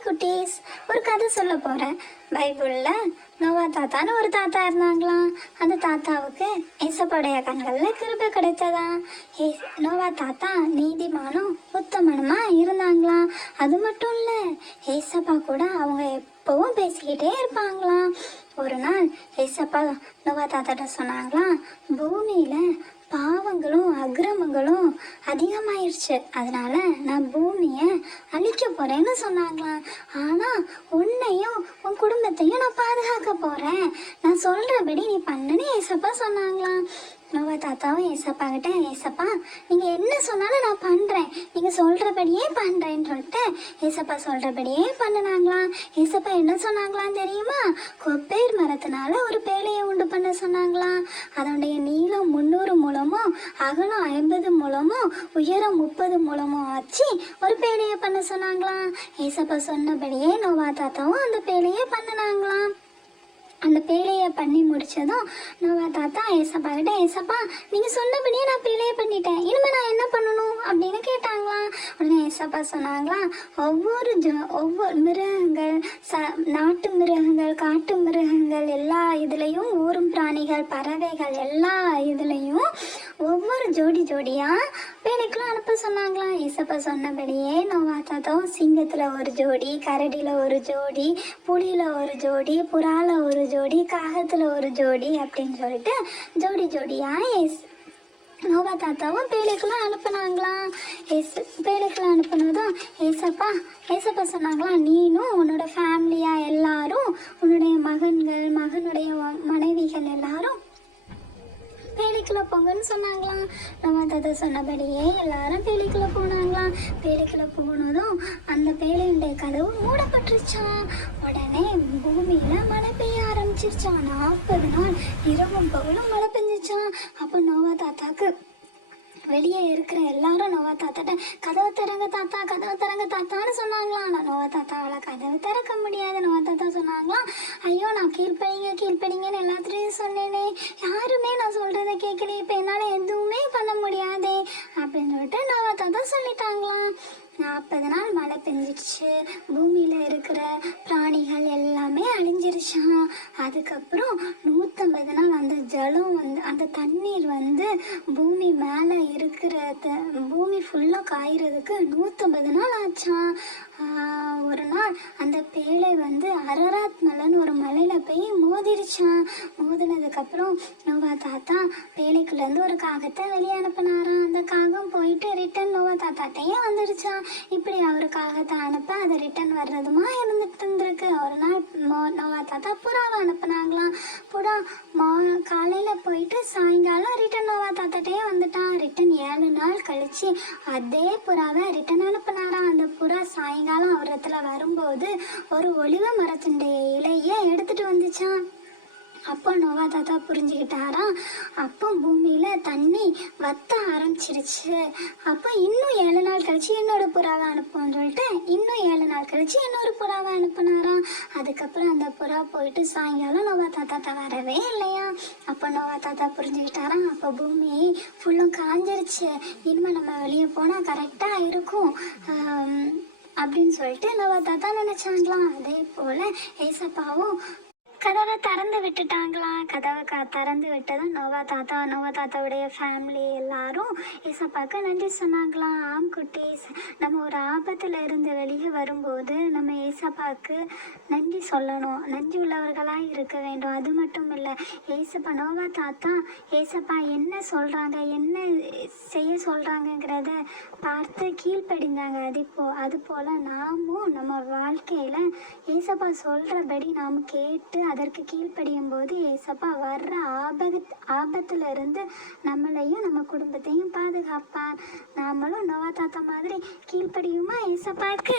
Hi குட்டீஸ், ஒரு கதை சொல்ல போகிறேன். பைபிளில் நோவா தாத்தான்னு ஒரு தாத்தா இருந்தாங்களாம். அந்த தாத்தாவுக்கு ஏசப்பாடைய கண்களில் கிருபை கிடைத்ததான். நோவா தாத்தா நீதிமானும் உத்தமனுமா இருந்தாங்களாம். அது மட்டும் இல்லை, ஏசப்பா கூட அவங்க எப்பவும் பேசிக்கிட்டே இருப்பாங்களாம். ஒரு நாள் ஏசப்பா நோவா தாத்தாட்ட சொன்னாங்களாம், பூமியில் பாவங்களும் அக்கிரமங்களும் அதிகமாயிருச்சு, அதனால நான் பூமியை அழிக்க போகிறேன்னு சொன்னாங்களாம். ஆனால் உன்னையும் உன் குடும்பத்தையும் நான் பாதுகாக்க போகிறேன், நான் சொல்கிறபடி நீ பண்ணுன்னு ஏசப்பா சொன்னாங்களாம். நோவா தாத்தாவும் ஏசப்பா கிட்ட, ஏசப்பா நீங்கள் என்ன சொன்னாலும் நான் பண்ணுறேன், நீங்கள் சொல்கிறபடியே பண்ணுறேன்னு சொல்லிட்டு ஏசப்பா சொல்கிறபடியே பண்ணினாங்களாம். ஏசப்பா என்ன சொன்னாங்களாம் தெரியுமா? கொப்பேர் மரத்தினால ஒரு பேழையை உண்டு பண்ண சொன்னாங்களாம். அதனுடைய நீளம் 300 முழமும் அகலம் 50 முழமும் உயரம் 30 முழமும் வச்சு ஒரு பேழையை பண்ண சொன்னாங்களாம். ஏசப்பா சொன்னபடியே நோவா தாத்தாவும் அந்த பேழையை பண்ணினாங்களாம். அந்த பேழையை பண்ணி முடித்ததும் நோவா தாத்தா ஏசப்பா கிட்ட, ஏசப்பா நீங்கள் சொன்னபடியே நான் பேழையை பண்ணிட்டேன், இனிமேல் நான் என்ன பண்ணணும் அப்படின்னு கேட்டாங்களாம். உடனே ஏசப்பா சொன்னாங்களாம், ஒவ்வொரு மிருகங்கள், நாட்டு மிருகங்கள், காட்டு மிருகங்கள், எல்லா இதுலேயும் ஊரும் பிராணிகள், பறவைகள் எல்லா இதுலேயும் ஒவ்வொரு ஜோடியாக பேழைக்குள்ள அனுப்ப சொன்னாங்களாம். ஏசப்பா சொன்னபடியே நோவா தாத்தாவும் சிங்கத்தில் ஒரு ஜோடி, கரடியில் ஒரு ஜோடி, புலியில் ஒரு ஜோடி, புறாவில் ஒரு ஜோடி, காகத்தில் ஒரு ஜோடி அப்படின்னு சொல்லிட்டு ஜோடியாக நோவா தாத்தாவும் பேழைக்குள்ள அனுப்புனாங்களாம். பேழைக்குள்ள அனுப்புனதும் ஏசப்பா சொன்னாங்களாம், நீனும் உன்னோட ஃபேமிலியாக எல்லாரும், உன்னுடைய மகன்கள், மகனுடைய மனைவிகள் எல்லாரும் பேழைக்குள்ள போங்கன்னு சொன்னாங்களாம். நோவா தாத்தா சொன்னபடியே எல்லாரும் பேழைக்குள்ள போனாங்களாம். பேழைக்குள்ள போனதும் அந்த பேழையுடைய கதவு மூடப்பட்டுருச்சான். உடனே பூமியில மழை பெய்ய ஆரம்பிச்சிருச்சான். 40 நாள் இரவும் பகலும் மழை பெஞ்சிச்சான். அப்போ நோவா தாத்தாக்கு வெளியே இருக்கிற எல்லாரும் நோவா தாத்தாட்ட, கதவை திறங்க தாத்தா, கதவை திறங்க தாத்தான்னு சொன்னாங்களாம். ஆனால் நோவா தாத்தாவால் கதவை திறக்க முடியாது. நோவா தாத்தா சொன்னாங்களாம், ஐயோ நான் கீழ்ப்படிங்கன்னு எல்லாத்துலேயும் சொன்னேனே, யாருமே நான் சொல்கிறத கேட்கலையே, இப்போ என்னால் எதுவுமே பண்ண முடியாதே அப்படின்னு சொல்லிட்டு நோவா தாத்தா சொல்லிட்டாங்களாம். 40 நாள் மழை பெஞ்சிடுச்சு. பூமியில் இருக்கிற பிராணிகள் எல்லாமே அழிஞ்சிருச்சான். அதுக்கப்புறம் 150 நாள் அந்த ஜலம் அந்த தண்ணீர் பூமி மேலே இருக்கிற பூமி ஃபுல்லாக காய்கிறதுக்கு 150 நாள் ஆச்சான். ஒரு நாள் அந்த பேழை அரராத் மலைன்னு ஒரு மலையில் போய் மோதிருச்சான். மோதினதுக்கப்புறம் நோவா தாத்தா பேழைக்குள்ளேருந்து ஒரு காகத்தை வெளியே அனுப்பினாராம். அந்த காகம் போயிட்டு ரிட்டன் நோவா தாத்தாட்டையே வந்துடுச்சான். இப்படி அவர் காகத்தை அனுப்ப அது ரிட்டன் வர்றதுமா இருந்துருக்கு. ஒரு நாள் நோவா தாத்தா புறாவை அனுப்புனாங்களாம். புறா காலையில் போயிட்டு சாயங்காலம் ரிட்டன் நோவா தாத்தாட்டையே வந்துட்டான். ரிட்டன் 7 நாள் கழிச்சு அதே புறாவை ரிட்டன் அனுப்புனாராம். அந்த புறா சாயங்காலம் ஒரு இடத்துல வரும்போது ஒரு ஒலிவ மரத்தினுடைய இலையை எடுத்துட்டு வந்துச்சான். அப்போ நோவா தாத்தா புரிஞ்சுக்கிட்டாராம், அப்போ பூமியில் தண்ணி வத்த ஆரம்பிச்சிருச்சு. அப்போ இன்னும் 7 நாள் கழிச்சு இன்னொரு புறாவை அனுப்புவோம்னு சொல்லிட்டு இன்னும் 7 நாள் கழிச்சு இன்னொரு புறாவை அனுப்புனாராம். அதுக்கப்புறம் அந்த புறா போயிட்டு சாயங்காலம் நோவா தாத்தாட்ட வரவே இல்லையா. அப்போ நோவா தாத்தா புரிஞ்சுக்கிட்டாராம், அப்போ பூமி ஃபுல்லும் காஞ்சிருச்சு, இனிமேல் நம்ம வெளியே போனால் கரெக்டாக இருக்கும் அப்படின்னு சொல்லிட்டு நோவா தாத்தா நினச்சாங்களாம். அதே போல் ஏசப்பாவும் கதவை திறந்து விட்டுட்டாங்களாம். கதவை திறந்து விட்டதும் நோவா தாத்தாவுடைய ஃபேமிலி எல்லாரும் ஏசப்பாவுக்கு நன்றி சொன்னாங்களாம். ஆம் குட்டீஸ், நம்ம ஒரு ஆபத்தில் இருந்து வெளியே வரும்போது நம்ம ஏசப்பாவுக்கு நன்றி சொல்லணும், நன்றி உள்ளவர்களாக இருக்க வேண்டும். அது மட்டும் இல்லை, நோவா தாத்தா ஏசப்பா என்ன சொல்கிறாங்க, என்ன செய்ய சொல்கிறாங்கங்கிறத பார்த்து கீழ்ப்படிந்தாங்க. அது போல் நாமும் நம்ம வாழ்க்கையில் ஏசப்பா சொல்கிறபடி நாம் கேட்டு அதற்கு கீழ்ப்படியும் போது ஏசப்பா வர்ற ஆபத்திலிருந்து நம்மளையும் நம்ம குடும்பத்தையும் பாதுகாப்பார். நாமளும் நோவா தாத்தா மாதிரி கீழ்ப்படியுமா ஏசப்பாக்கு?